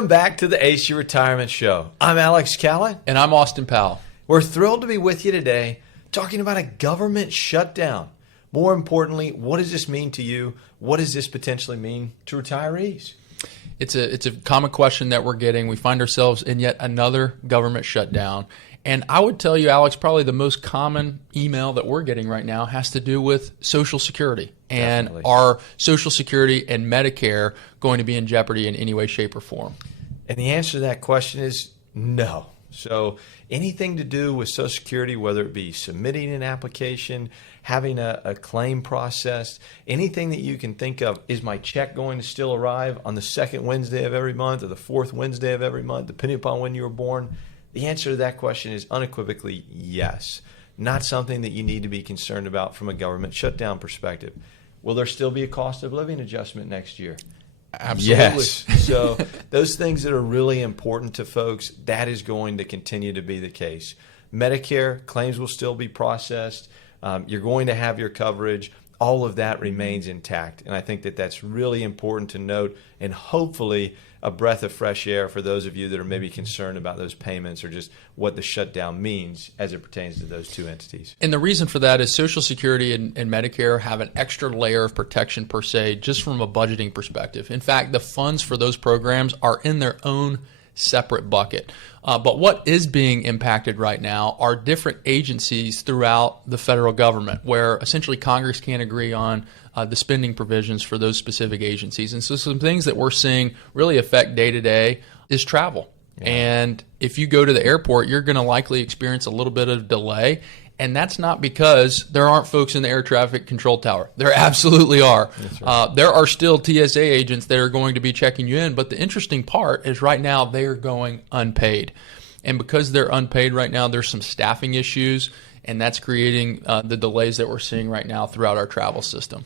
Welcome back to the AC Retirement Show. I'm Alex Calott. And I'm Austin Powell. We're thrilled to be with you today talking about a government shutdown. More importantly, what does this mean to you? What does this potentially mean to retirees? It's a common question that we're getting. We find ourselves in yet another government shutdown. And I would tell you, Alex, probably the most common email that we're getting right now has to do with Social Security. Definitely. And are Social Security and Medicare going to be in jeopardy in any way, shape, or form? And the answer to that question is no. So anything to do with Social Security, whether it be submitting an application, having a claim processed, anything that you can think of, is my check going to still arrive on the second Wednesday of every month or the fourth Wednesday of every month, depending upon when you were born? The answer to that question is unequivocally yes. Not something that you need to be concerned about from a government shutdown perspective. Will there still be a cost of living adjustment next year? Absolutely. Yes. So those things that are really important to folks, that is going to continue to be the case. Medicare claims will still be processed. You're going to have your coverage. All of that remains intact. And I think that that's really important to note, and hopefully a breath of fresh air for those of you that are maybe concerned about those payments or just what the shutdown means as it pertains to those two entities. And the reason for that is Social Security and Medicare have an extra layer of protection per se, just from a budgeting perspective. In fact, the funds for those programs are in their own separate bucket. But what is being impacted right now are different agencies throughout the federal government where essentially Congress can't agree on the spending provisions for those specific agencies. And so some things that we're seeing really affect day to day is travel. Yeah. And if you go to the airport, you're going to likely experience a little bit of delay. And that's not because there aren't folks in the air traffic control tower. There absolutely are. That's right. There are still TSA agents that are going to be checking you in. But the interesting part is right now they are going unpaid. And because they're unpaid right now, there's some staffing issues. And that's creating the delays that we're seeing right now throughout our travel system.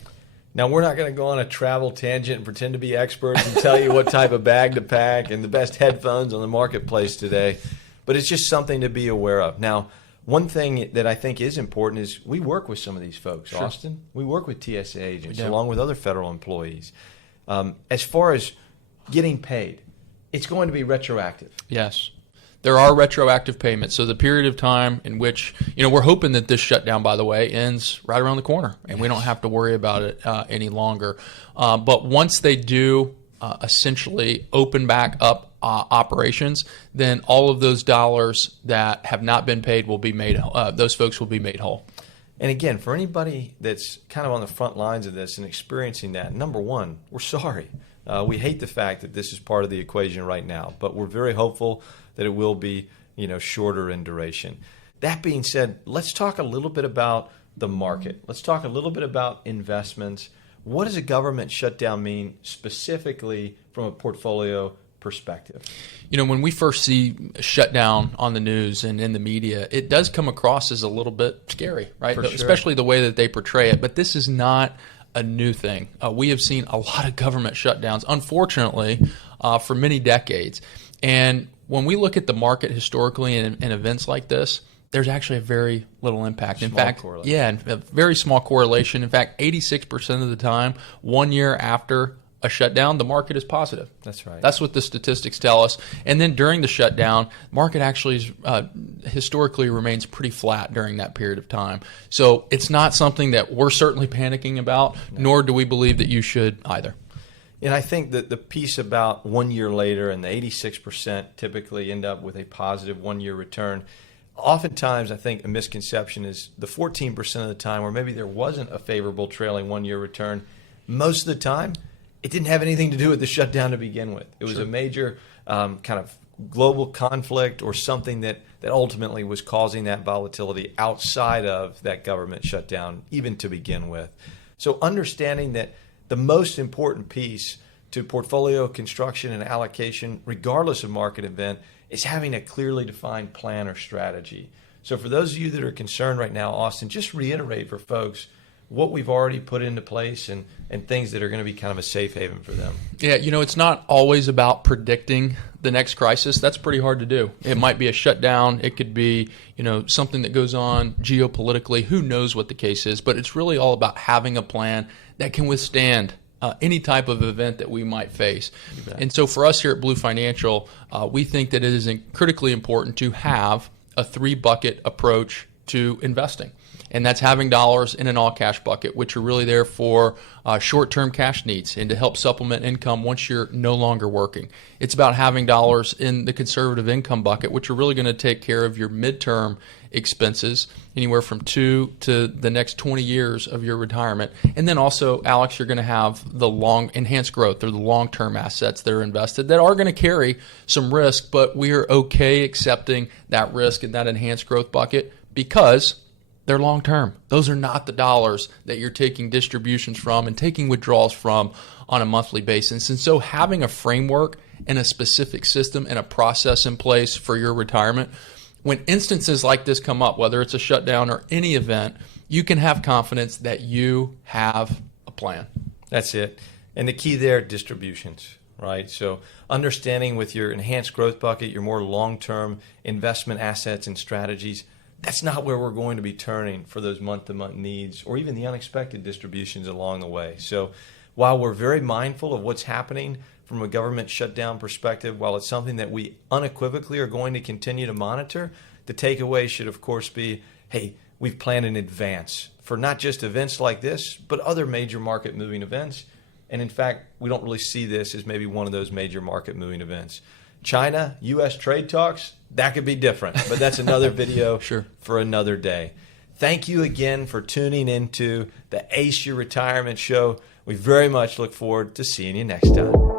Now, we're not going to go on a travel tangent and pretend to be experts and tell you what type of bag to pack and the best headphones on the marketplace today. But it's just something to be aware of. Now, one thing that I think is important is we work with some of these folks, sure. Austin. We work with TSA agents along with other federal employees. As far as getting paid, it's going to be retroactive. Yes. There are retroactive payments. So the period of time in which, we're hoping that this shutdown, by the way, ends right around the corner and we don't have to worry about it any longer. But once they do essentially open back up operations, then all of those dollars that have not been paid will be made, those folks will be made whole. And again, for anybody that's kind of on the front lines of this and experiencing that, number one, we're sorry. We hate the fact that this is part of the equation right now, but we're very hopeful that it will be, shorter in duration. That being said, let's talk a little bit about the market. Let's talk a little bit about investments. What does a government shutdown mean specifically from a portfolio perspective? When we first see a shutdown on the news and in the media, it does come across as a little bit scary, right? For sure. Especially the way that they portray it. But this is not a new thing. We have seen a lot of government shutdowns, unfortunately, for many decades. And when we look at the market historically in events like this, there's actually a very little impact. In fact, a very small correlation. In fact, 86% of the time, 1 year after a shutdown, the market is positive. That's right. That's what the statistics tell us. And then during the shutdown, market actually historically remains pretty flat during that period of time. So it's not something that we're certainly panicking about, nor do we believe that you should either. And I think that the piece about 1 year later and the 86% typically end up with a positive 1 year return, oftentimes I think a misconception is the 14% of the time where maybe there wasn't a favorable trailing 1 year return, most of the time it didn't have anything to do with the shutdown to begin with. It was a major kind of global conflict or something that ultimately was causing that volatility outside of that government shutdown even to begin with. So understanding that the most important piece to portfolio construction and allocation, regardless of market event, is having a clearly defined plan or strategy. So for those of you that are concerned right now, Austin, just reiterate for folks what we've already put into place and things that are going to be kind of a safe haven for them. Yeah, it's not always about predicting the next crisis. That's pretty hard to do. It might be a shutdown. It could be, something that goes on geopolitically. Who knows what the case is? But it's really all about having a plan that can withstand any type of event that we might face. And so for us here at Blue Financial, we think that it is critically important to have a 3-bucket approach to investing. And that's having dollars in an all-cash bucket, which are really there for short-term cash needs and to help supplement income once you're no longer working. It's about having dollars in the conservative income bucket, which are really going to take care of your midterm expenses, anywhere from 2 to the next 20 years of your retirement. And then also, Alex, you're going to have the enhanced growth or the long-term assets that are invested that are going to carry some risk, but we are okay accepting that risk in that enhanced growth bucket because they're long term. Those are not the dollars that you're taking distributions from and taking withdrawals from on a monthly basis. And so having a framework and a specific system and a process in place for your retirement, when instances like this come up, whether it's a shutdown or any event, you can have confidence that you have a plan. That's it. And the key there, distributions, right? So understanding with your enhanced growth bucket, your more long-term investment assets and strategies, that's not where we're going to be turning for those month-to-month needs or even the unexpected distributions along the way. So while we're very mindful of what's happening from a government shutdown perspective, while it's something that we unequivocally are going to continue to monitor, the takeaway should, of course, be, hey, we've planned in advance for not just events like this, but other major market-moving events. And in fact, we don't really see this as maybe one of those major market-moving events. China, U.S. trade talks, that could be different, but that's another video Sure. for another day. Thank you again for tuning into the Ace Your Retirement Show. We very much look forward to seeing you next time.